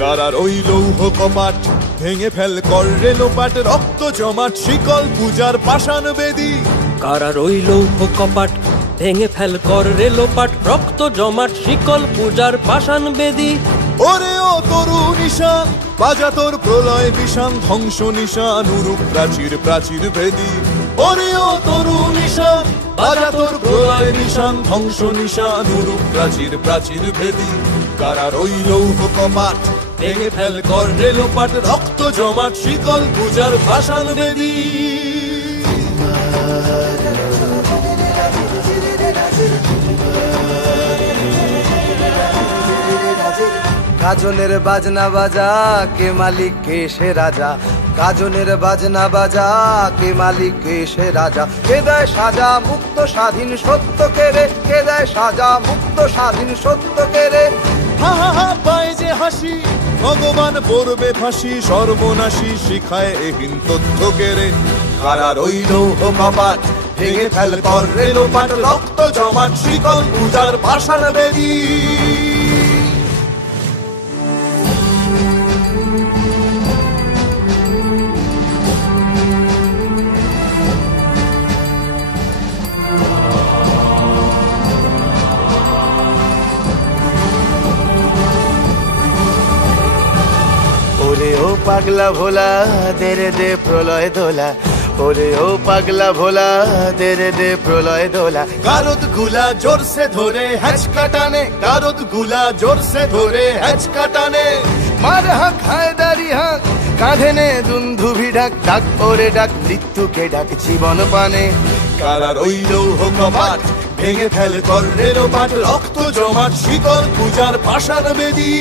কারার ওই লৌহ কপাট ভেঙে ফেল কর রে লোপাট, রক্ত জমাট শিকল পূজার পাষাণ বেদী। কারার ওই লৌহ কপাট ভেঙে ফেল কর রে লোপাট, রক্ত জমাট শিকল পূজার পাষাণ বেদী। ওরে ও তরু নিশান বাজা তোর প্রলয় বিষান, ধ্বংস নিশান উরুপ প্রাচীর প্রাচীর ভেদী। ওরে ও তরু নিশান বাজা তোর প্রলয় নিশান, ধ্বংস নিশান উরুপ প্রাচীর প্রাচীর ভেদী। কারার ওই লৌহ কপাট ভেঙে ফেল কর রে লোপাট, রক্ত জমাট শিকল পূজার পাষাণ বেদী। গাজনের বাজনা বাজা কে মালিক কে সে রাজা, গাজনের বাজনা বাজা কে মালিক কে সে রাজা। কে দেয় সাজা মুক্ত স্বাধীন সত্য কে রে, কে দেয় সাজা মুক্ত স্বাধীন সত্য কে রে। হা হা হা পায় যে হাসি ভগবান পড়বে ফাঁসি, সর্বনাশী শিখায় এহীন তথ্য কেড়ে। কারার ওই লৌহ কপাট ভেঙে ফেল কর রে লোপাট, রক্ত জমাট শিকল পূজার পাষাণ বেদী। ওরে ও পাগলা ভোলা দে রে দে প্রলয় দোলা, ওরে ও পাগলা ভোলা দে রে দে প্রলয় দোলা। গারদ গুলা জোরসে ধরে হ্যাচকা টানে, গারদ গুলা জোরসে ধরে হ্যাচকা টানে। মার হাক হায়দারি হাক কাঁধে নে দুন্ধুভি ডাক, ডাক ওরে ডাক মৃত্যুকে ডাক জীবন পানে। কারার ওই লৌহ কপাট ভেঙে ফেল কর রে লোপাট, রক্ত জমাট শিকল পূজার পাষাণ বেদী।